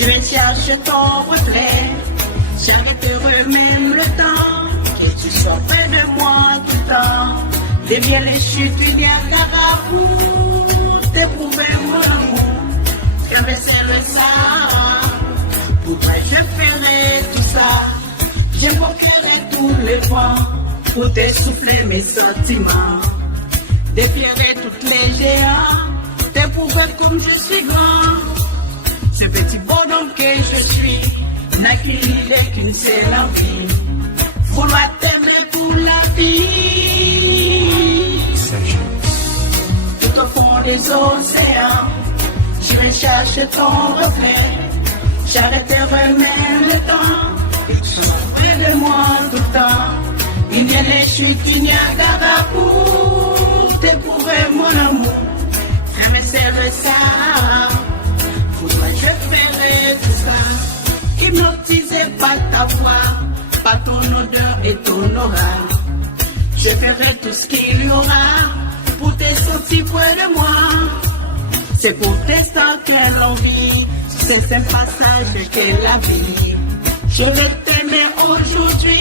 J'irai chercher ton reflet, j'arrêterai même le temps, que tu sois près de moi tout le temps. Derrière les chutes, il y a Carafou, t'éprouver mon amour, traverser le Sahara. Pour toi je ferai tout ça, j'invoquerai tous les vents, pour t'essouffler mes sentiments. Défierai toutes les géants, t'éprouver comme je suis grand. Ce petit bonhomme que je suis, n'a qu'une idée qu'une seule envie, vouloir t'aimer pour la vie. Tout au fond des océans, je vais chercher ton reflet, j'arrêterai même le temps, et tu seras près de moi tout le temps. Il y a les chutes, il y a Carafou, t'éprouver mon amour, traverser le Sahara. Pour toi je ferai tout ça, hypnotisé par ta voix, par ton odeur et ton aura. Je ferai tout ce qu'il y aura pour te sentir près de moi. C'est pour tester quelle envie, c'est un passage qu'est la vie. Je vais t'aimer aujourd'hui.